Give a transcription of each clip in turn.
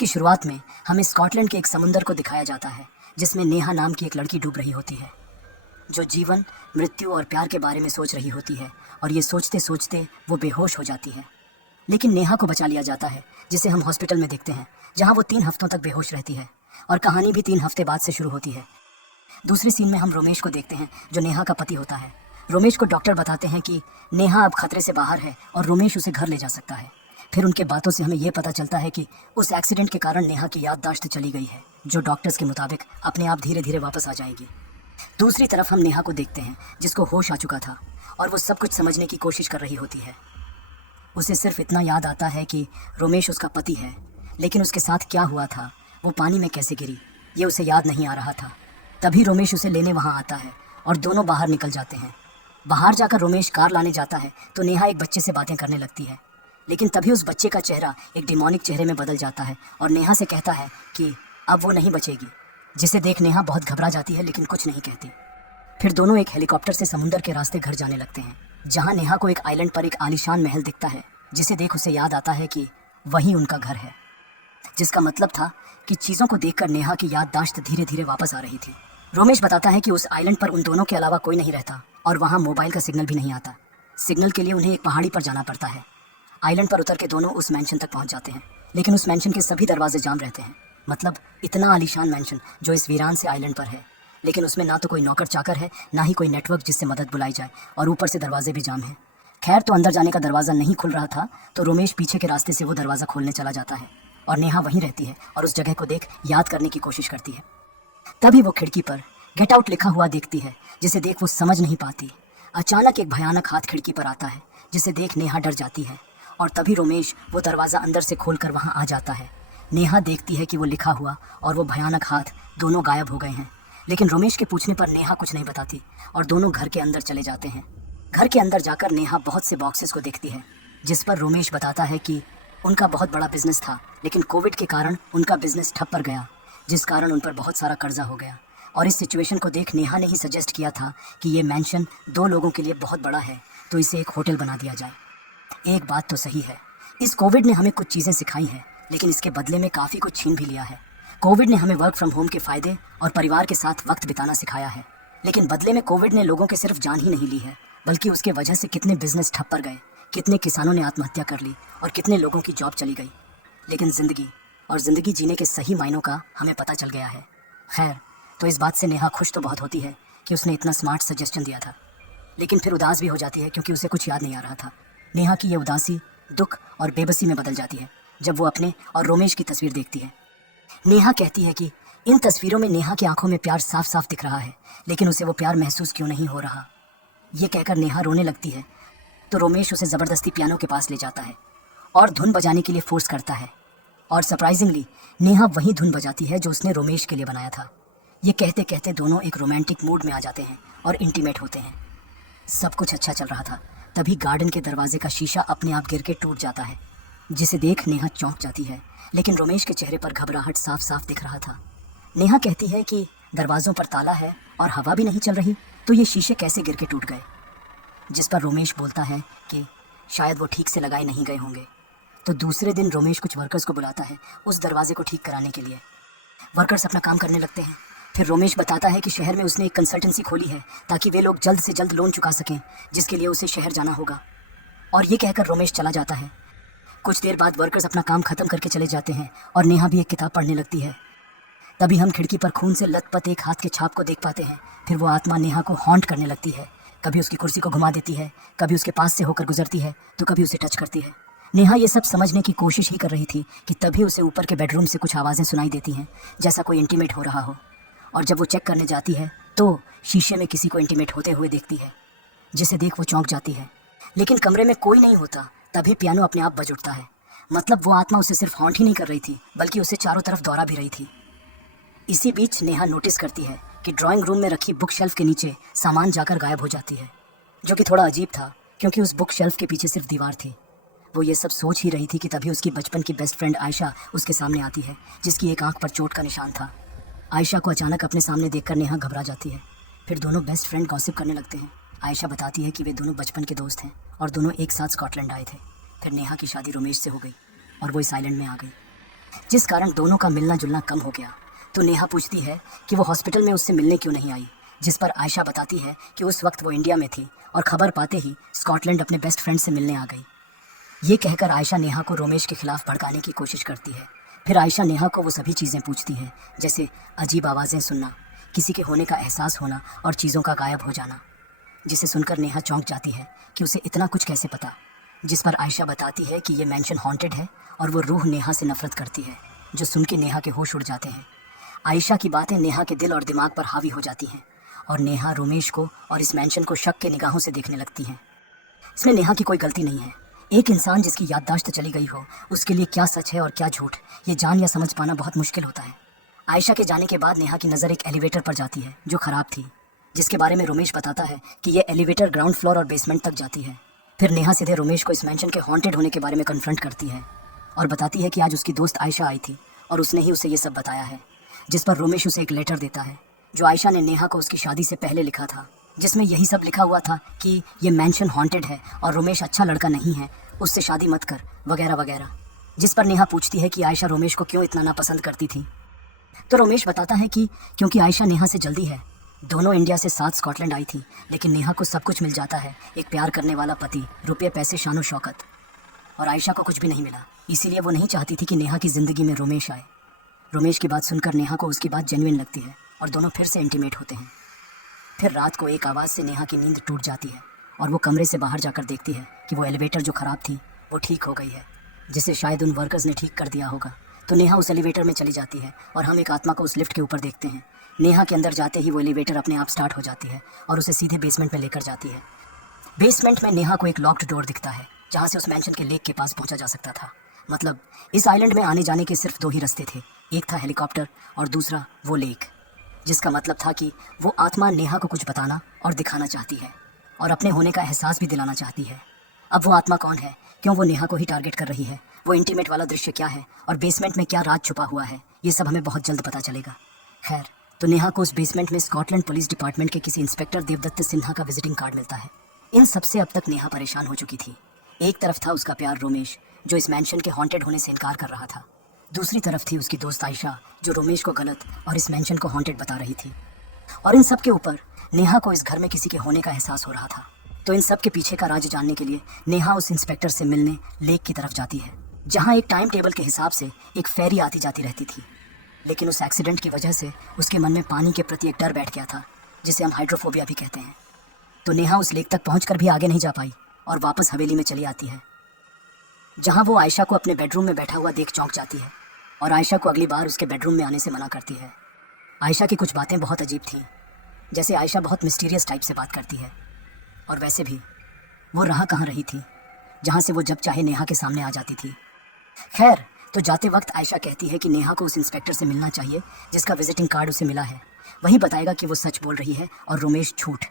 की शुरुआत में हमें स्कॉटलैंड के एक समुंदर को दिखाया जाता है जिसमें नेहा नाम की एक लड़की डूब रही होती है, जो जीवन, मृत्यु और प्यार के बारे में सोच रही होती है। और ये सोचते सोचते वो बेहोश हो जाती है। लेकिन नेहा को बचा लिया जाता है, जिसे हम हॉस्पिटल में देखते हैं, जहाँ वो 3 हफ्तों तक बेहोश रहती है। और कहानी भी 3 हफ्ते बाद से शुरू होती है। दूसरे सीन में हम रोमेश को देखते हैं, जो नेहा का पति होता है। रोमेश को डॉक्टर बताते हैं कि नेहा अब खतरे से बाहर है और रोमेश उसे घर ले जा सकता है। फिर उनके बातों से हमें यह पता चलता है कि उस एक्सीडेंट के कारण नेहा की याददाश्त चली गई है, जो डॉक्टर्स के मुताबिक अपने आप धीरे धीरे वापस आ जाएगी। दूसरी तरफ हम नेहा को देखते हैं, जिसको होश आ चुका था और वो सब कुछ समझने की कोशिश कर रही होती है। उसे सिर्फ इतना याद आता है कि रोमेश उसका पति है, लेकिन उसके साथ क्या हुआ था, वो पानी में कैसे गिरी, ये उसे याद नहीं आ रहा था। तभी रोमेश उसे लेने वहाँ आता है और दोनों बाहर निकल जाते हैं। बाहर जाकर रोमेश कार लाने जाता है तो नेहा एक बच्चे से बातें करने लगती है। लेकिन तभी उस बच्चे का चेहरा एक डिमोनिक चेहरे में बदल जाता है और नेहा से कहता है कि अब वो नहीं बचेगी, जिसे देख नेहा बहुत घबरा जाती है लेकिन कुछ नहीं कहती। फिर दोनों एक हेलीकॉप्टर से समुंदर के रास्ते घर जाने लगते हैं, जहाँ नेहा को एक आइलैंड पर एक आलीशान महल दिखता है, जिसे देख उसे याद आता है कि वही उनका घर है। जिसका मतलब था कि चीज़ों को देखकर नेहा की याददाश्त धीरे धीरे वापस आ रही थी। रोमेश बताता है कि उस आइलैंड पर उन दोनों के अलावा कोई नहीं रहता और वहाँ मोबाइल का सिग्नल भी नहीं आता। सिग्नल के लिए उन्हें एक पहाड़ी पर जाना पड़ता है। आइलैंड पर उतर के दोनों उस मैंशन तक पहुँच जाते हैं, लेकिन उस मैंशन के सभी दरवाजे जाम रहते हैं। मतलब इतना आलीशान मैंशन जो इस वीरान से आइलैंड पर है, लेकिन उसमें ना तो कोई नौकर चाकर है, ना ही कोई नेटवर्क जिससे मदद बुलाई जाए, और ऊपर से दरवाजे भी जाम हैं। खैर, तो अंदर जाने का दरवाज़ा नहीं खुल रहा था, तो रोमेश पीछे के रास्ते से वो दरवाज़ा खोलने चला जाता है और नेहा वहीं रहती है और उस जगह को देख याद करने की कोशिश करती है। तभी वो खिड़की पर गेट आउट लिखा हुआ देखती है, जिसे देख वो समझ नहीं पाती। अचानक एक भयानक हाथ खिड़की पर आता है, जिसे देख नेहा डर जाती है। और तभी रोमेश वो दरवाज़ा अंदर से खोलकर वहाँ आ जाता है। नेहा देखती है कि वो लिखा हुआ और वो भयानक हाथ दोनों गायब हो गए हैं। लेकिन रोमेश के पूछने पर नेहा कुछ नहीं बताती और दोनों घर के अंदर चले जाते हैं। घर के अंदर जाकर नेहा बहुत से बॉक्सेस को देखती है, जिस पर रोमेश बताता है कि उनका बहुत बड़ा बिजनेस था, लेकिन कोविड के कारण उनका बिजनेस ठप पड़ गया, जिस कारण उन पर बहुत सारा कर्जा हो गया। और इस सिचुएशन को देख नेहा ने ही सजेस्ट किया था कि ये मैंशन 2 लोगों के लिए बहुत बड़ा है, तो इसे एक होटल बना दिया जाए। एक बात तो सही है, इस कोविड ने हमें कुछ चीज़ें सिखाई हैं, लेकिन इसके बदले में काफ़ी कुछ छीन भी लिया है। कोविड ने हमें वर्क फ्रॉम होम के फ़ायदे और परिवार के साथ वक्त बिताना सिखाया है, लेकिन बदले में कोविड ने लोगों के सिर्फ जान ही नहीं ली है, बल्कि उसके वजह से कितने बिजनेस ठप पड़ गए, कितने किसानों ने आत्महत्या कर ली और कितने लोगों की जॉब चली गई। लेकिन ज़िंदगी जीने के सही मायनों का हमें पता चल गया है। खैर, तो इस बात से नेहा खुश तो बहुत होती है कि उसने इतना स्मार्ट सजेशन दिया था, लेकिन फिर उदास भी हो जाती है क्योंकि उसे कुछ याद नहीं आ रहा था। नेहा की ये उदासी दुख और बेबसी में बदल जाती है जब वो अपने और रोमेश की तस्वीर देखती है। नेहा कहती है कि इन तस्वीरों में नेहा की आंखों में प्यार साफ साफ दिख रहा है, लेकिन उसे वो प्यार महसूस क्यों नहीं हो रहा। ये कहकर नेहा रोने लगती है, तो रोमेश उसे ज़बरदस्ती पियानो के पास ले जाता है और धुन बजाने के लिए फोर्स करता है। और सरप्राइजिंगली नेहा वही धुन बजाती है जो उसने रोमेश के लिए बनाया था। ये कहते कहते दोनों एक रोमांटिक मूड में आ जाते हैं और इंटीमेट होते हैं। सब कुछ अच्छा चल रहा था, तभी गार्डन के दरवाजे का शीशा अपने आप गिर के टूट जाता है, जिसे देख नेहा चौंक जाती है, लेकिन रोमेश के चेहरे पर घबराहट साफ साफ दिख रहा था। नेहा कहती है कि दरवाज़ों पर ताला है और हवा भी नहीं चल रही, तो ये शीशे कैसे गिर के टूट गए। जिस पर रोमेश बोलता है कि शायद वो ठीक से लगाए नहीं गए होंगे। तो दूसरे दिन रोमेश कुछ वर्कर्स को बुलाता है उस दरवाजे को ठीक कराने के लिए। वर्कर्स अपना काम करने लगते हैं। फिर रोमेश बताता है कि शहर में उसने एक कंसल्टेंसी खोली है ताकि वे लोग जल्द से जल्द लोन चुका सकें, जिसके लिए उसे शहर जाना होगा। और ये कहकर रोमेश चला जाता है। कुछ देर बाद वर्कर्स अपना काम ख़त्म करके चले जाते हैं और नेहा भी एक किताब पढ़ने लगती है। तभी हम खिड़की पर खून से लथपथ एक हाथ के छाप को देख पाते हैं। फिर वो आत्मा नेहा को हॉन्ट करने लगती है, कभी उसकी कुर्सी को घुमा देती है, कभी उसके पास से होकर गुजरती है, तो कभी उसे टच करती है। नेहा ये सब समझने की कोशिश ही कर रही थी कि तभी उसे ऊपर के बेडरूम से कुछ आवाज़ें सुनाई देती हैं, जैसा कोई इंटीमेट हो रहा हो। और जब वो चेक करने जाती है तो शीशे में किसी को इंटीमेट होते हुए देखती है, जिसे देख वो चौंक जाती है। लेकिन कमरे में कोई नहीं होता। तभी पियानो अपने आप बज उठता है। मतलब वो आत्मा उसे सिर्फ हॉन्ट ही नहीं कर रही थी, बल्कि उसे चारों तरफ दौड़ा भी रही थी। इसी बीच नेहा नोटिस करती है कि ड्राइंग रूम में रखी बुक शेल्फ के नीचे सामान जाकर गायब हो जाती है, जो कि थोड़ा अजीब था क्योंकि उस बुक शेल्फ के पीछे सिर्फ दीवार थी। वो ये सब सोच ही रही थी कि तभी उसकी बचपन की बेस्ट फ्रेंड आयशा उसके सामने आती है, जिसकी एक आंख पर चोट का निशान था। आयशा को अचानक अपने सामने देखकर नेहा घबरा जाती है। फिर दोनों बेस्ट फ्रेंड गॉसिप करने लगते हैं। आयशा बताती है कि वे दोनों बचपन के दोस्त हैं और दोनों एक साथ स्कॉटलैंड आए थे। फिर नेहा की शादी रोमेश से हो गई और वो इस आइलैंड में आ गई। जिस कारण दोनों का मिलना जुलना कम हो गया। तो नेहा पूछती है कि वो हॉस्पिटल में उससे मिलने क्यों नहीं आई, जिस पर आयशा बताती है कि उस वक्त वो इंडिया में थी और खबर पाते ही स्कॉटलैंड अपने बेस्ट फ्रेंड से मिलने आ गई। ये कहकर आयशा नेहा को रोमेश के खिलाफ भड़काने की कोशिश करती है। फिर आयशा नेहा को वो सभी चीज़ें पूछती है, जैसे अजीब आवाज़ें सुनना, किसी के होने का एहसास होना और चीज़ों का गायब हो जाना, जिसे सुनकर नेहा चौंक जाती है कि उसे इतना कुछ कैसे पता। जिस पर आयशा बताती है कि ये मैंशन हॉन्टेड है और वो रूह नेहा से नफरत करती है, जो सुन के नेहा के होश उड़ जाते हैं। आयशा की बातें नेहा के दिल और दिमाग पर हावी हो जाती हैं और नेहा रोमेश को और इस मैंशन को शक के निगाहों से देखने लगती हैं। इसमें नेहा की कोई गलती नहीं है। एक इंसान जिसकी याददाश्त चली गई हो, उसके लिए क्या सच है और क्या झूठ, ये जान या समझ पाना बहुत मुश्किल होता है। आयशा के जाने के बाद नेहा की नज़र एक एलिवेटर पर जाती है जो ख़राब थी, जिसके बारे में रोमेश बताता है कि ये एलिवेटर ग्राउंड फ्लोर और बेसमेंट तक जाती है। फिर नेहा सीधे रोमेश को इस मैंशन के हॉन्टेड होने के बारे में कन्फ्रंट करती है और बताती है कि आज उसकी दोस्त आयशा आई थी और उसने ही उसे ये सब बताया है। जिस पर रोमेश उसे एक लेटर देता है जो आयशा ने नेहा को उसकी शादी से पहले लिखा था, जिसमें यही सब लिखा हुआ था कि ये मैंशन हॉन्टेड है और रोमेश अच्छा लड़का नहीं है, उससे शादी मत कर, वगैरह वगैरह। जिस पर नेहा पूछती है कि आयशा रोमेश को क्यों इतना नापसंद करती थी। तो रोमेश बताता है कि क्योंकि आयशा नेहा से जल्दी है। दोनों इंडिया से साथ स्कॉटलैंड आई थी, लेकिन नेहा को सब कुछ मिल जाता है, एक प्यार करने वाला पति, रुपये पैसे, शानो शौकत, और आयशा को कुछ भी नहीं मिला। इसीलिए वो नहीं चाहती थी कि नेहा की ज़िंदगी में रोमेश आए। रोमेश की बात सुनकर नेहा को उसकी बात जेन्युइन लगती है और दोनों फिर से इंटीमेट होते हैं। फिर रात को एक आवाज़ से नेहा की नींद टूट जाती है और वो कमरे से बाहर जाकर देखती है कि वो एलिवेटर जो ख़राब थी वो ठीक हो गई है, जिसे शायद उन वर्कर्स ने ठीक कर दिया होगा। तो नेहा उस एलिवेटर में चली जाती है और हम एक आत्मा को उस लिफ्ट के ऊपर देखते हैं। नेहा के अंदर जाते ही वो एलिवेटर अपने आप स्टार्ट हो जाती है और उसे सीधे बेसमेंट में लेकर जाती है। बेसमेंट में नेहा को एक लॉक्ड डोर दिखता है जहाँ से उस मैंशन के लेक के पास पहुँचा जा सकता था। मतलब इस आइलैंड में आने जाने के सिर्फ 2 ही रास्ते थे, एक था हेलीकॉप्टर और दूसरा वो लेक, जिसका मतलब था कि वो आत्मा नेहा को कुछ बताना और दिखाना चाहती है और अपने होने का एहसास भी दिलाना चाहती है। अब वो आत्मा कौन है, क्यों वो नेहा को ही टारगेट कर रही है, वो इंटीमेट वाला दृश्य क्या है और बेसमेंट में क्या राज छुपा हुआ है, ये सब हमें बहुत जल्द पता चलेगा। खैर, तो नेहा को उस बेसमेंट में स्कॉटलैंड पुलिस डिपार्टमेंट के किसी इंस्पेक्टर देवदत्त सिन्हा का विजिटिंग कार्ड मिलता है। इन सबसे अब तक नेहा परेशान हो चुकी थी। एक तरफ था उसका प्यार रोमेश, जो इस मैंशन के हॉन्टेड होने से इनकार कर रहा था। दूसरी तरफ थी उसकी दोस्त आयशा, जो रोमेश को गलत और इस मैंशन को हॉन्टेड बता रही थी। और इन सब के ऊपर नेहा को इस घर में किसी के होने का एहसास हो रहा था। तो इन सब के पीछे का राज जानने के लिए नेहा उस इंस्पेक्टर से मिलने लेक की तरफ जाती है, जहाँ एक टाइम टेबल के हिसाब से एक फेरी आती जाती रहती थी। लेकिन उस एक्सीडेंट की वजह से उसके मन में पानी के प्रति एक डर बैठ गया था, जिसे हम हाइड्रोफोबिया भी कहते हैं। तो नेहा उस लेक तक पहुंचकर भी आगे नहीं जा पाई और वापस हवेली में चली आती है, जहां वो आयशा को अपने बेडरूम में बैठा हुआ देख चौंक जाती है और आयशा को अगली बार उसके बेडरूम में आने से मना करती है। आयशा की कुछ बातें बहुत अजीब थीं, जैसे आयशा बहुत मिस्टीरियस टाइप से बात करती है, और वैसे भी वो रहा कहाँ रही थी जहाँ से वो जब चाहे नेहा के सामने आ जाती थी। खैर, तो जाते वक्त आयशा कहती है कि नेहा को उस इंस्पेक्टर से मिलना चाहिए जिसका विजिटिंग कार्ड उसे मिला है, वही बताएगा कि वो सच बोल रही है और रोमेश झूठ।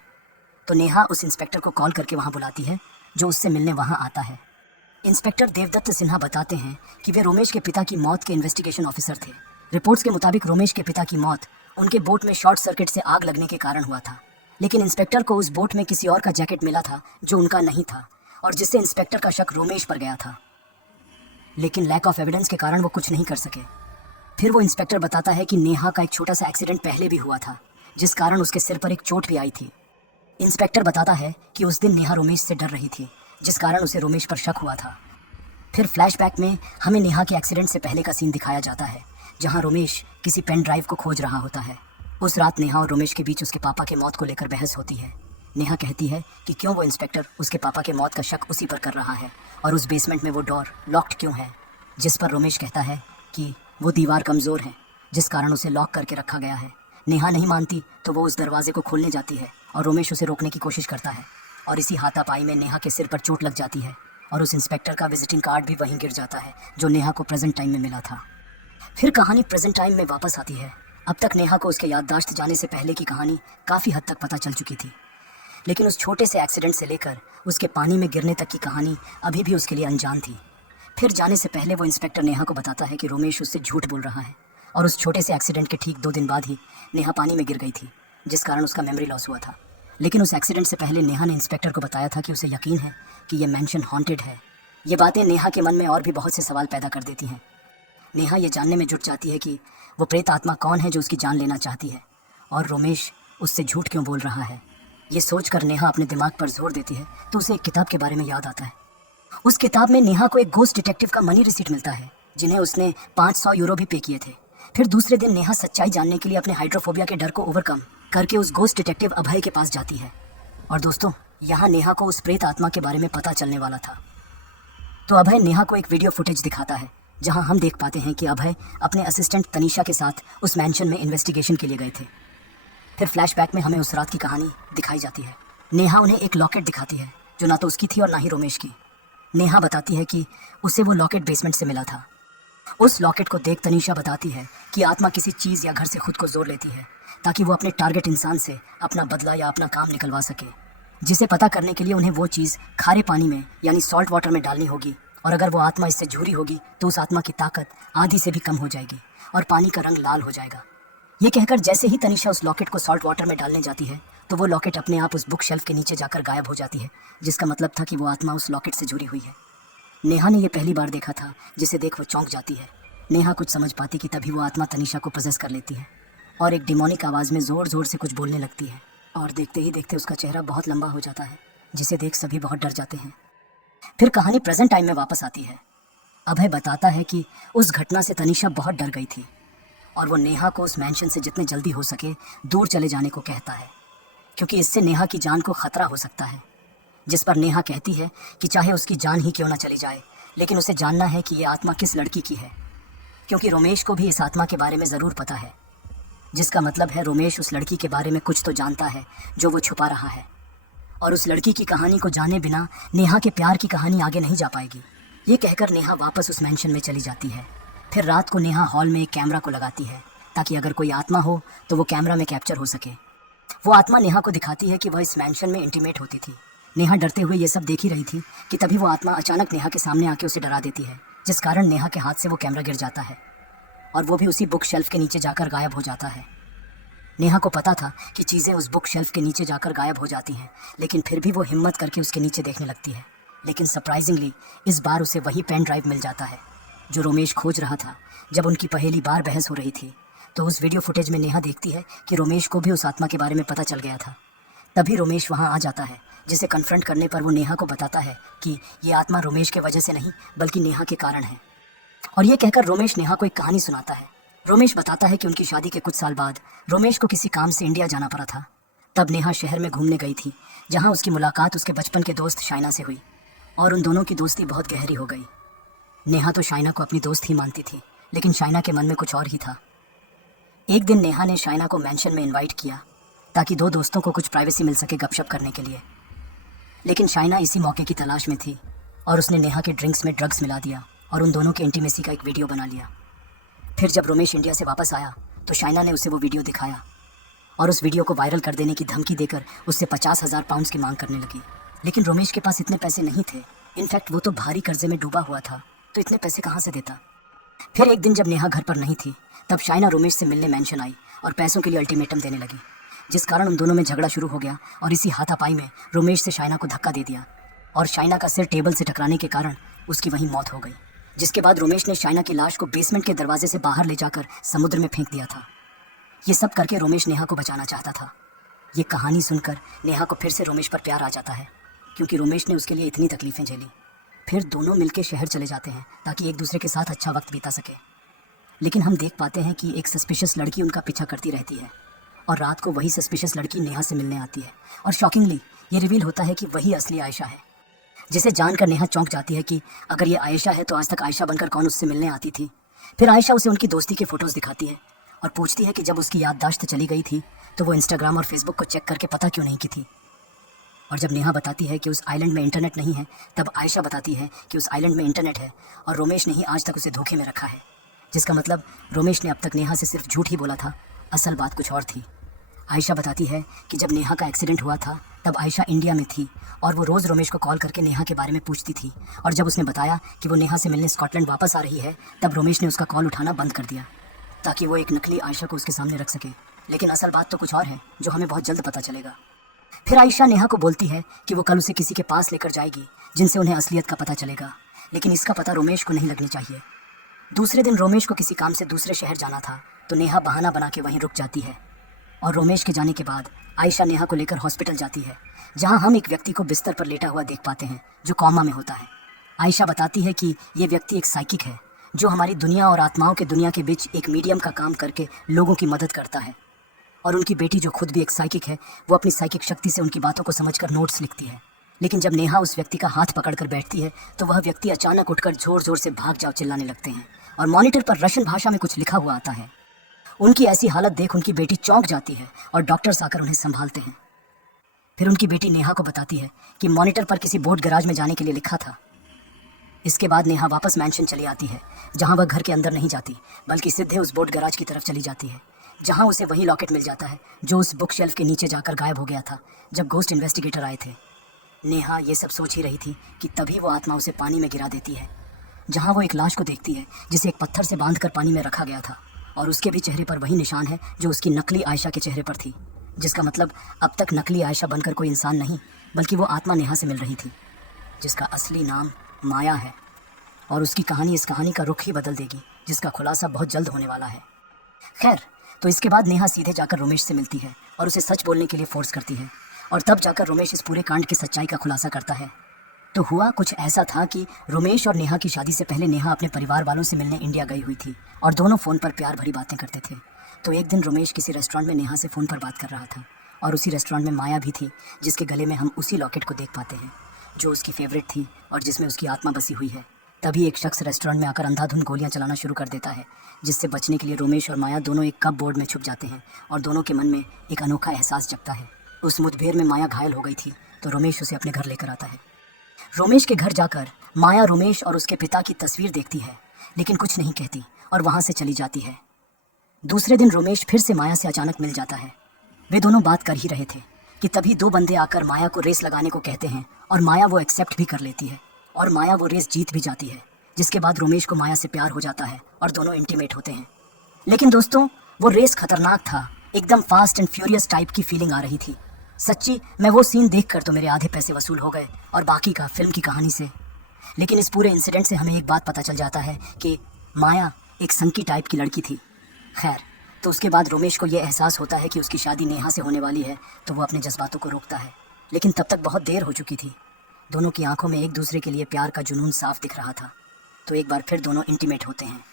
तो नेहा उस इंस्पेक्टर को कॉल करके वहाँ बुलाती है, जो उससे मिलने वहाँ आता है। इंस्पेक्टर देवदत्त सिन्हा बताते हैं कि वे रोमेश के पिता की मौत के इन्वेस्टिगेशन ऑफिसर थे। रिपोर्ट्स के मुताबिक रोमेश के पिता की मौत उनके बोट में शॉर्ट सर्किट से आग लगने के कारण हुआ था, लेकिन इंस्पेक्टर को उस बोट में किसी और का जैकेट मिला था जो उनका नहीं था, और जिससे इंस्पेक्टर का शक रोमेश पर गया था। लेकिन लैक ऑफ एविडेंस के कारण वो कुछ नहीं कर सके। फिर वो इंस्पेक्टर बताता है कि नेहा का एक छोटा सा एक्सीडेंट पहले भी हुआ था, जिस कारण उसके सिर पर एक चोट भी आई थी। इंस्पेक्टर बताता है कि उस दिन नेहा रोमेश से डर रही थी, जिस कारण उसे रोमेश पर शक हुआ था। फिर फ्लैशबैक में हमें नेहा के एक्सीडेंट से पहले का सीन दिखाया जाता है, जहां रोमेश किसी पेन ड्राइव को खोज रहा होता है। उस रात नेहा और रोमेश के बीच उसके पापा के मौत को लेकर बहस होती है। नेहा कहती है कि क्यों वो इंस्पेक्टर उसके पापा के मौत का शक उसी पर कर रहा है और उस बेसमेंट में वो डोर लॉक्ड क्यों है, जिस पर रोमेश कहता है कि वो दीवार कमज़ोर है, जिस कारण उसे लॉक करके रखा गया है। नेहा नहीं मानती तो वो उस दरवाजे को खोलने जाती है और रोमेश उसे रोकने की कोशिश करता है, और इसी हाथापाई में नेहा के सिर पर चोट लग जाती है और उस इंस्पेक्टर का विजिटिंग कार्ड भी वहीं गिर जाता है जो नेहा को प्रेजेंट टाइम में मिला था। फिर कहानी प्रेजेंट टाइम में वापस आती है। अब तक नेहा को उसके याददाश्त जाने से पहले की कहानी काफ़ी हद तक पता चल चुकी थी, लेकिन उस छोटे से एक्सीडेंट से लेकर उसके पानी में गिरने तक की कहानी अभी भी उसके लिए अनजान थी। फिर जाने से पहले वो इंस्पेक्टर नेहा को बताता है कि रोमेश उससे झूठ बोल रहा है, और उस छोटे से एक्सीडेंट के ठीक 2 दिन बाद ही नेहा पानी में गिर गई थी, जिस कारण उसका मेमोरी लॉस हुआ था। लेकिन उस एक्सीडेंट से पहले नेहा ने इंस्पेक्टर को बताया था कि उसे यकीन है कि यह मैंशन हॉन्टेड है। ये बातें नेहा के मन में और भी बहुत से सवाल पैदा कर देती हैं। नेहा ये जानने में जुट जाती है कि वो प्रेत आत्मा कौन है जो उसकी जान लेना चाहती है और रोमेश उससे झूठ क्यों बोल रहा है। ये सोचकर नेहा अपने दिमाग पर जोर देती है तो उसे एक किताब के बारे में याद आता है। उस किताब में नेहा को एक गोस्ट डिटेक्टिव का मनी रिसीट मिलता है जिन्हें उसने 500 यूरो भी पे किए थे। फिर दूसरे दिन नेहा सच्चाई जानने के लिए अपने हाइड्रोफोबिया के डर को ओवरकम करके उस गोस्ट डिटेक्टिव अभय के पास जाती है। और दोस्तों, यहाँ नेहा को उस प्रेत आत्मा के बारे में पता चलने वाला था। तो अभय नेहा को एक वीडियो फुटेज दिखाता है जहां हम देख पाते हैं कि अभय अपने असिस्टेंट तनीषा के साथ उस मैंशन में इन्वेस्टिगेशन के लिए गए थे। फिर फ्लैशबैक में हमें उस रात की कहानी दिखाई जाती है। नेहा उन्हें एक लॉकेट दिखाती है जो ना तो उसकी थी और ना ही रोमेश की। नेहा बताती है कि उसे वो लॉकेट बेसमेंट से मिला था। उस लॉकेट को देख तनीषा बताती है कि आत्मा किसी चीज़ या घर से खुद को जोड़ लेती है ताकि वो अपने टारगेट इंसान से अपना बदला या अपना काम निकलवा सके, जिसे पता करने के लिए उन्हें वो चीज़ खारे पानी में यानी सॉल्ट वाटर में डालनी होगी। और अगर वो आत्मा इससे झूरी होगी तो उस आत्मा की ताकत आधी से भी कम हो जाएगी और पानी का रंग लाल हो जाएगा। ये कहकर जैसे ही तनीषा उस लॉकेट को सॉल्ट वाटर में डालने जाती है तो वो लॉकेट अपने आप उस बुक शेल्फ के नीचे जाकर गायब हो जाती है, जिसका मतलब था कि वो आत्मा उस लॉकेट से जुड़ी हुई है। नेहा ने ये पहली बार देखा था, जिसे देख वो चौंक जाती है। नेहा कुछ समझ पाती कि तभी वो आत्मा तनीषा को पोजेस कर लेती है और एक डिमोनिक आवाज़ में ज़ोर ज़ोर से कुछ बोलने लगती है। और देखते ही देखते उसका चेहरा बहुत लंबा हो जाता है, जिसे देख सभी बहुत डर जाते हैं। फिर कहानी प्रेजेंट टाइम में वापस आती है। अभय बताता है कि उस घटना से तनीषा बहुत डर गई थी और वो नेहा को उस मैंशन से जितने जल्दी हो सके दूर चले जाने को कहता है, क्योंकि इससे नेहा की जान को खतरा हो सकता है। जिस पर नेहा कहती है कि चाहे उसकी जान ही क्यों ना चली जाए, लेकिन उसे जानना है कि ये आत्मा किस लड़की की है, क्योंकि रोमेश को भी इस आत्मा के बारे में ज़रूर पता है। जिसका मतलब है रोमेश उस लड़की के बारे में कुछ तो जानता है जो वो छुपा रहा है। और उस लड़की की कहानी को जाने बिना नेहा के प्यार की कहानी आगे नहीं जा पाएगी। ये कहकर नेहा वापस उस मैंशन में चली जाती है। फिर रात को नेहा हॉल में एक कैमरा को लगाती है ताकि अगर कोई आत्मा हो तो वो कैमरा में कैप्चर हो सके। वो आत्मा नेहा को दिखाती है कि वह इस मैंशन में इंटीमेट होती थी। नेहा डरते हुए ये सब देख ही रही थी कि तभी वो आत्मा अचानक नेहा के सामने आके उसे डरा देती है, जिस कारण नेहा के हाथ से वो कैमरा गिर जाता है और वो भी उसी बुक शेल्फ के नीचे जाकर गायब हो जाता है। नेहा को पता था कि चीज़ें उस बुक शेल्फ के नीचे जाकर गायब हो जाती हैं, लेकिन फिर भी वो हिम्मत करके उसके नीचे देखने लगती है। लेकिन सरप्राइजिंगली इस बार उसे वही पेन ड्राइव मिल जाता है जो रोमेश खोज रहा था जब उनकी पहली बार बहस हो रही थी। तो उस वीडियो फुटेज में नेहा देखती है कि रोमेश को भी उस आत्मा के बारे में पता चल गया था। तभी रोमेश वहाँ आ जाता है, जिसे कन्फ्रंट करने पर वो नेहा को बताता है कि ये आत्मा रोमेश के वजह से नहीं बल्कि नेहा के कारण है। और ये कहकर रोमेश नेहा को एक कहानी सुनाता है। रोमेश बताता है कि उनकी शादी के कुछ साल बाद रोमेश को किसी काम से इंडिया जाना पड़ा था। तब नेहा शहर में घूमने गई थी, जहाँ उसकी मुलाकात उसके बचपन के दोस्त शाइना से हुई और उन दोनों की दोस्ती बहुत गहरी हो गई। नेहा तो शाइना को अपनी दोस्त ही मानती थी, लेकिन शाइना के मन में कुछ और ही था। एक दिन नेहा ने शाइना को मैंशन में इनवाइट किया ताकि दो दोस्तों को कुछ प्राइवेसी मिल सके गपशप करने के लिए। लेकिन शाइना इसी मौके की तलाश में थी और उसने नेहा के ड्रिंक्स में ड्रग्स मिला दिया और उन दोनों के इंटीमेसी का एक वीडियो बना लिया। फिर जब रोमेश इंडिया से वापस आया तो शाइना ने उसे वो वीडियो दिखाया और उस वीडियो को वायरल कर देने की धमकी देकर उससे 50,000 पाउंड्स की मांग करने लगी। लेकिन रोमेश के पास इतने पैसे नहीं थे। इनफैक्ट वो तो भारी कर्जे में डूबा हुआ था, तो इतने पैसे कहाँ से देता। फिर एक दिन जब नेहा घर पर नहीं थी तब शाइना रोमेश से मिलने मैंशन आई और पैसों के लिए अल्टीमेटम देने लगी, जिस कारण उन दोनों में झगड़ा शुरू हो गया और इसी हाथापाई में रोमेश से शाइना को धक्का दे दिया और शाइना का सिर टेबल से टकराने के कारण उसकी वहीं मौत हो गई। जिसके बाद रोमेश ने शाइना की लाश को बेसमेंट के दरवाजे से बाहर ले जाकर समुद्र में फेंक दिया था। ये सब करके रोमेश नेहा को बचाना चाहता था। ये कहानी सुनकर नेहा को फिर से रोमेश पर प्यार आ जाता है, क्योंकि रोमेश ने उसके लिए इतनी तकलीफ़ें झेली। फिर दोनों मिलकर शहर चले जाते हैं ताकि एक दूसरे के साथ अच्छा वक्त बिता सके। लेकिन हम देख पाते हैं कि एक सस्पिशियस लड़की उनका पीछा करती रहती है और रात को वही सस्पिशियस लड़की नेहा से मिलने आती है और शॉकिंगली ये रिवील होता है कि वही असली आयशा है, जिसे जानकर नेहा चौंक जाती है कि अगर ये आयशा है तो आज तक आयशा बनकर कौन उससे मिलने आती थी। फिर आयशा उसे उनकी दोस्ती के फ़ोटोज़ दिखाती है और पूछती है कि जब उसकी याददाश्त चली गई थी तो वो इंस्टाग्राम और फेसबुक को चेक करके पता क्यों नहीं की थी। और जब नेहा बताती है कि उस आइलैंड में इंटरनेट नहीं है तब आयशा बताती है कि उस आइलैंड में इंटरनेट है और रोमेश ने ही आज तक उसे धोखे में रखा है, जिसका मतलब रोमेश ने अब तक नेहा से सिर्फ झूठ ही बोला था, असल बात कुछ और थी। आयशा बताती है कि जब नेहा का एक्सीडेंट हुआ था तब आयशा इंडिया में थी और वो रोज़ रोमेश को कॉल करके नेहा के बारे में पूछती थी और जब उसने बताया कि वो नेहा से मिलने स्कॉटलैंड वापस आ रही है तब रोमेश ने उसका कॉल उठाना बंद कर दिया ताकि वो एक नकली आयशा को उसके सामने रख सके। लेकिन असल बात तो कुछ और है जो हमें बहुत जल्द पता चलेगा। फिर आयशा नेहा को बोलती है कि वो कल उसे किसी के पास लेकर जाएगी जिनसे उन्हें असलियत का पता चलेगा, लेकिन इसका पता रोमेश को नहीं लगनी चाहिए। दूसरे दिन रोमेश को किसी काम से दूसरे शहर जाना था, तो नेहा बहाना बना के वहीं रुक जाती है। और रोमेश के जाने के बाद आयशा नेहा को लेकर हॉस्पिटल जाती है, जहां हम एक व्यक्ति को बिस्तर पर लेटा हुआ देख पाते हैं जो कॉमा में होता है। आयशा बताती है कि ये व्यक्ति एक साइकिक है जो हमारी दुनिया और आत्माओं के दुनिया के बीच एक मीडियम का काम करके लोगों की मदद करता है। और उनकी बेटी जो खुद भी एक साइकिक है, वो अपनी साइकिक शक्ति से उनकी बातों को समझकर नोट्स लिखती है। लेकिन जब नेहा उस व्यक्ति का हाथ पकड़कर बैठती है तो वह व्यक्ति अचानक उठकर जोर जोर से भाग जाओ चिल्लाने लगते हैं और मॉनिटर पर रशियन भाषा में कुछ लिखा हुआ आता है। उनकी ऐसी हालत देख उनकी बेटी चौंक जाती है और डॉक्टर्स आकर उन्हें संभालते हैं। फिर उनकी बेटी नेहा को बताती है कि मॉनिटर पर किसी बोट गैराज में जाने के लिए लिखा था। इसके बाद नेहा वापस मैंशन चली आती है, जहां वह घर के अंदर नहीं जाती बल्कि सीधे उस बोट गैराज की तरफ चली जाती है, जहां उसे वही लॉकेट मिल जाता है जो उस बुक शेल्फ के नीचे जाकर गायब हो गया था जब घोस्ट इन्वेस्टिगेटर आए थे। नेहा ये सब सोच ही रही थी कि तभी वो आत्मा उसे पानी में गिरा देती है, जहां वो एक लाश को देखती है जिसे एक पत्थर से बांधकर पानी में रखा गया था और उसके भी चेहरे पर वही निशान है जो उसकी नकली आयशा के चेहरे पर थी। जिसका मतलब अब तक नकली आयशा बनकर कोई इंसान नहीं बल्कि वो आत्मा नेहा से मिल रही थी, जिसका असली नाम माया है। और उसकी कहानी इस कहानी का रुख ही बदल देगी, जिसका खुलासा बहुत जल्द होने वाला है। खैर, तो इसके बाद नेहा सीधे जाकर रोमेश से मिलती है और उसे सच बोलने के लिए फोर्स करती है, और तब जाकर रोमेश इस पूरे कांड की सच्चाई का खुलासा करता है। तो हुआ कुछ ऐसा था कि रोमेश और नेहा की शादी से पहले नेहा अपने परिवार वालों से मिलने इंडिया गई हुई थी और दोनों फ़ोन पर प्यार भरी बातें करते थे। तो एक दिन रोमेश किसी रेस्टोरेंट में नेहा से फ़ोन पर बात कर रहा था और उसी रेस्टोरेंट में माया भी थी, जिसके गले में हम उसी लॉकेट को देख पाते हैं जो उसकी फेवरेट थी और जिसमें उसकी आत्मा बसी हुई है। तभी एक शख्स रेस्टोरेंट में आकर अंधाधुंध गोलियां चलाना शुरू कर देता है, जिससे बचने के लिए रोमेश और माया दोनों एक कप बोर्ड में छुप जाते हैं और दोनों के मन में एक अनोखा एहसास जगता है। उस मुठभेड़ में माया घायल हो गई थी, तो रोमेश उसे अपने घर लेकर आता है। रोमेश के घर जाकर माया रोमेश और उसके पिता की तस्वीर देखती है, लेकिन कुछ नहीं कहती और वहाँ से चली जाती है। दूसरे दिन रोमेश फिर से माया से अचानक मिल जाता है। वे दोनों बात कर ही रहे थे कि तभी दो बंदे आकर माया को रेस लगाने को कहते हैं और माया वो एक्सेप्ट भी कर लेती है और माया वो रेस जीत भी जाती है, जिसके बाद रोमेश को माया से प्यार हो जाता है और दोनों इंटीमेट होते हैं। लेकिन दोस्तों, वो रेस खतरनाक था, एकदम फास्ट एंड फ्यूरियस टाइप की फीलिंग आ रही थी। सच्ची मैं वो सीन देखकर तो मेरे आधे पैसे वसूल हो गए और बाकी का फिल्म की कहानी से। लेकिन इस पूरे इंसिडेंट से हमें एक बात पता चल जाता है कि माया एक संकी टाइप की लड़की थी। खैर, तो उसके बाद रोमेश को ये एहसास होता है कि उसकी शादी नेहा से होने वाली है, तो वो अपने जज्बातों को रोकता है। लेकिन तब तक बहुत देर हो चुकी थी। दोनों की आंखों में एक दूसरे के लिए प्यार का जुनून साफ दिख रहा था। तो एक बार फिर दोनों इंटीमेट होते हैं।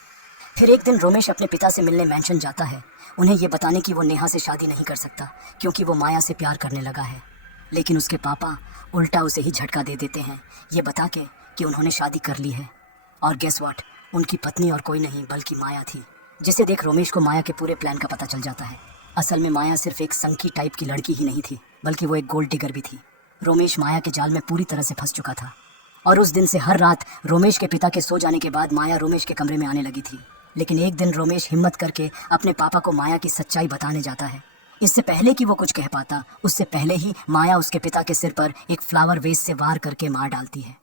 फिर एक दिन रोमेश अपने पिता से मिलने मैंशन जाता है, उन्हें ये बताने कि वो नेहा से शादी नहीं कर सकता क्योंकि वो माया से प्यार करने लगा है। लेकिन उसके पापा उल्टा उसे ही झटका दे देते हैं, ये बता के कि उन्होंने शादी कर ली है। और गेस व्हाट, उनकी पत्नी और कोई नहीं बल्कि माया थी, जिसे देख रोमेश को माया के पूरे प्लान का पता चल जाता है। असल में माया सिर्फ एक संकी टाइप की लड़की ही नहीं थी, बल्कि वो एक गोल्ड डिगर भी थी। रोमेश माया के जाल में पूरी तरह से फंस चुका था और उस दिन से हर रात रोमेश के पिता के सो जाने के बाद माया रोमेश के कमरे में आने लगी थी। लेकिन एक दिन रोमेश हिम्मत करके अपने पापा को माया की सच्चाई बताने जाता है। इससे पहले कि वो कुछ कह पाता, उससे पहले ही माया उसके पिता के सिर पर एक फ्लावर वेस से वार करके मार डालती है,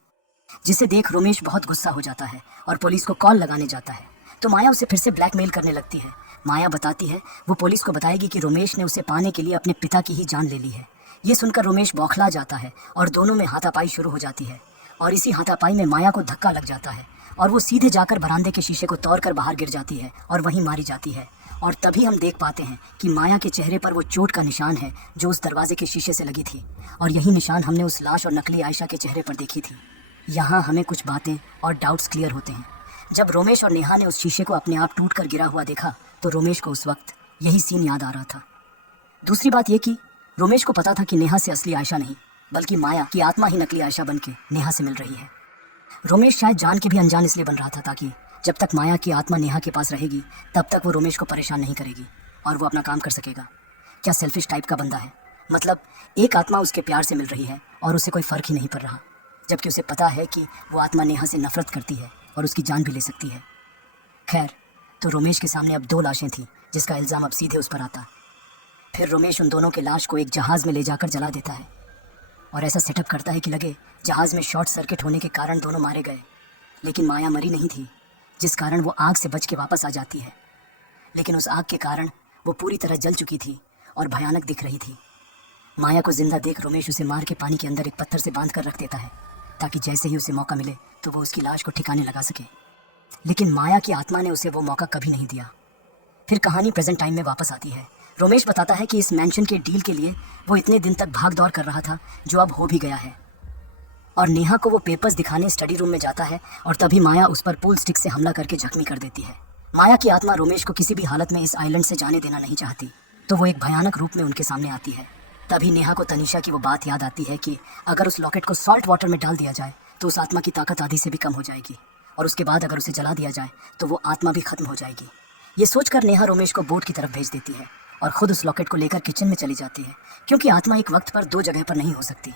जिसे देख रोमेश बहुत गुस्सा हो जाता है और पुलिस को कॉल लगाने जाता है। तो माया उसे फिर से ब्लैकमेल करने लगती है। माया बताती है वो पुलिस को बताएगी कि रोमेश ने उसे पाने के लिए अपने पिता की ही जान ले ली है। ये सुनकर रोमेश बौखला जाता है और दोनों में हाथापाई शुरू हो जाती है। और इसी हाथापाई में माया को धक्का लग जाता है और वो सीधे जाकर बरामदे के शीशे को तोड़कर बाहर गिर जाती है और वहीं मारी जाती है। और तभी हम देख पाते हैं कि माया के चेहरे पर वो चोट का निशान है जो उस दरवाजे के शीशे से लगी थी, और यही निशान हमने उस लाश और नकली आयशा के चेहरे पर देखी थी। यहाँ हमें कुछ बातें और डाउट्स क्लियर होते हैं। जब रोमेश और नेहा ने उस शीशे को अपने आप टूट कर गिरा हुआ देखा तो रोमेश को उस वक्त यही सीन याद आ रहा था। दूसरी बात यह कि रोमेश को पता था कि नेहा से असली आयशा नहीं बल्कि माया की आत्मा ही नकली आयशा बन के नेहा से मिल रही है। रोमेश शायद जान के भी अनजान इसलिए बन रहा था ताकि जब तक माया की आत्मा नेहा के पास रहेगी तब तक वो रोमेश को परेशान नहीं करेगी और वो अपना काम कर सकेगा। क्या सेल्फिश टाइप का बंदा है, मतलब एक आत्मा उसके प्यार से मिल रही है और उसे कोई फ़र्क ही नहीं पड़ रहा, जबकि उसे पता है कि वो आत्मा नेहा से नफरत करती है और उसकी जान भी ले सकती है। खैर, तो रोमेश के सामने अब 2 लाशें थीं जिसका इल्ज़ाम अब सीधे उस पर आता। फिर रोमेश उन दोनों के लाश को एक जहाज़ में ले जाकर जला देता है और ऐसा सेटअप करता है कि लगे जहाज़ में शॉर्ट सर्किट होने के कारण दोनों मारे गए। लेकिन माया मरी नहीं थी, जिस कारण वो आग से बच के वापस आ जाती है। लेकिन उस आग के कारण वो पूरी तरह जल चुकी थी और भयानक दिख रही थी। माया को जिंदा देख रोमेश उसे मार के पानी के अंदर एक पत्थर से बांध कर रख देता है ताकि जैसे ही उसे मौका मिले तो वो उसकी लाश को ठिकाने लगा सके। लेकिन माया की आत्मा ने उसे वो मौका कभी नहीं दिया। फिर कहानी प्रेजेंट टाइम में वापस आती है। रोमेश बताता है कि इस मैंशन के डील के लिए वो इतने दिन तक भाग दौड़ कर रहा था, जो अब हो भी गया है। और नेहा को वो पेपर्स दिखाने स्टडी रूम में जाता है और तभी माया उस पर पूल स्टिक से हमला करके जख्मी कर देती है। माया की आत्मा रोमेश को किसी भी हालत में इस आइलैंड से जाने देना नहीं चाहती, तो वो एक भयानक रूप में उनके सामने आती है। तभी नेहा को तनीषा की वो बात याद आती है कि अगर उस लॉकेट को सॉल्ट वाटर में डाल दिया जाए तो उस आत्मा की ताकत आधी से भी कम हो जाएगी, और उसके बाद अगर उसे जला दिया जाए तो वो आत्मा भी खत्म हो जाएगी। ये सोचकर नेहा रोमेश को बोट की तरफ भेज देती है और खुद उस लॉकेट को लेकर किचन में चली जाती है, क्योंकि आत्मा एक वक्त पर दो जगह पर नहीं हो सकती।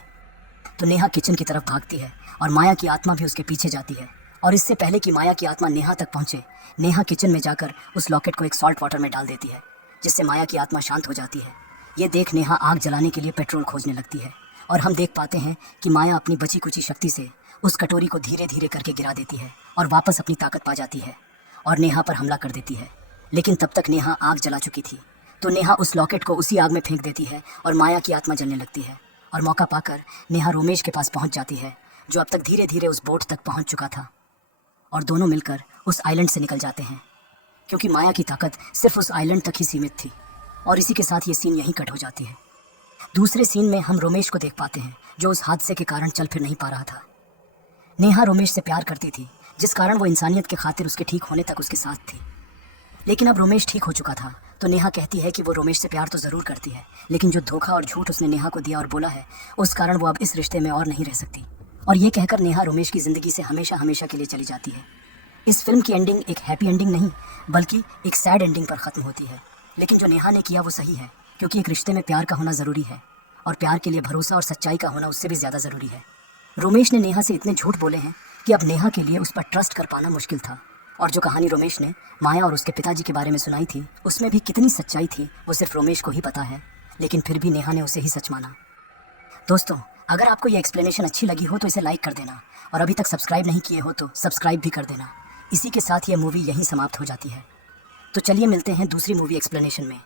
तो नेहा किचन की तरफ भागती है और माया की आत्मा भी उसके पीछे जाती है। और इससे पहले कि माया की आत्मा नेहा तक पहुंचे, नेहा किचन में जाकर उस लॉकेट को एक सॉल्ट वाटर में डाल देती है, जिससे माया की आत्मा शांत हो जाती है। ये देख नेहा आग जलाने के लिए पेट्रोल खोजने लगती है और हम देख पाते हैं कि माया अपनी बची कुची शक्ति से उस कटोरी को धीरे धीरे करके गिरा देती है और वापस अपनी ताकत पा जाती है और नेहा पर हमला कर देती है। लेकिन तब तक नेहा आग जला चुकी थी, तो नेहा उस लॉकेट को उसी आग में फेंक देती है और माया की आत्मा जलने लगती है। और मौका पाकर नेहा रोमेश के पास पहुंच जाती है, जो अब तक धीरे धीरे उस बोट तक पहुंच चुका था, और दोनों मिलकर उस आइलैंड से निकल जाते हैं, क्योंकि माया की ताकत सिर्फ उस आइलैंड तक ही सीमित थी। और इसी के साथ ये सीन यहीं कट हो जाती है। दूसरे सीन में हम रोमेश को देख पाते हैं, जो उस हादसे के कारण चल फिर नहीं पा रहा था। नेहा रोमेश से प्यार करती थी, जिस कारण वो इंसानियत के खातिर उसके ठीक होने तक उसके साथ थी। लेकिन अब रोमेश ठीक हो चुका था, तो नेहा कहती है कि वो रोमेश से प्यार तो ज़रूर करती है, लेकिन जो धोखा और झूठ उसने नेहा को दिया और बोला है, उस कारण वो अब इस रिश्ते में और नहीं रह सकती। और ये कहकर नेहा रोमेश की ज़िंदगी से हमेशा हमेशा के लिए चली जाती है। इस फिल्म की एंडिंग एक हैप्पी एंडिंग नहीं, बल्कि एक सैड एंडिंग पर ख़त्म होती है। लेकिन जो नेहा ने किया वो सही है, क्योंकि एक रिश्ते में प्यार का होना ज़रूरी है, और प्यार के लिए भरोसा और सच्चाई का होना उससे भी ज़्यादा ज़रूरी है। रोमेश ने नेहा से इतने झूठ बोले हैं कि अब नेहा के लिए उस पर ट्रस्ट कर पाना मुश्किल था। और जो कहानी रोमेश ने माया और उसके पिताजी के बारे में सुनाई थी, उसमें भी कितनी सच्चाई थी वो सिर्फ रोमेश को ही पता है, लेकिन फिर भी नेहा ने उसे ही सच माना। दोस्तों, अगर आपको ये एक्सप्लेनेशन अच्छी लगी हो तो इसे लाइक कर देना, और अभी तक सब्सक्राइब नहीं किए हो तो सब्सक्राइब भी कर देना। इसी के साथ ये मूवी यहीं समाप्त हो जाती है। तो चलिए मिलते हैं दूसरी मूवी एक्सप्लेनेशन में।